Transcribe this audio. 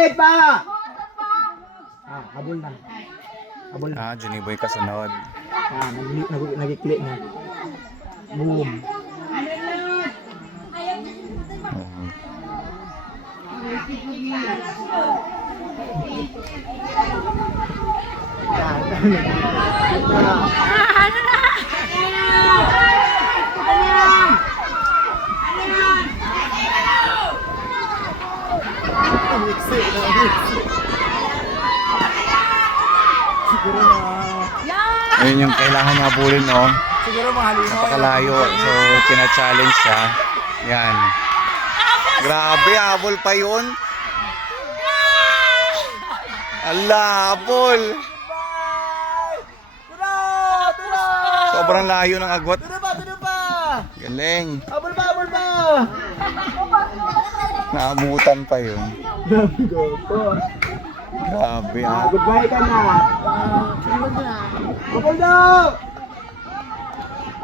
Ulit pa! Habol na. Habol na. Johnny Boy kasunod. Nag-click na. Boom. Ayun yung kailangan niya habulin, no? Siguro mahalino. Napakalayo. So, tina-challenge siya. Yan. Grabe, habol pa yun. Ala, habol. Sobrang layo ng agwat. Tuno pa! Galing. Habol pa! Naamutan pa yun. Grabe, Goodbye ka na. Habol na!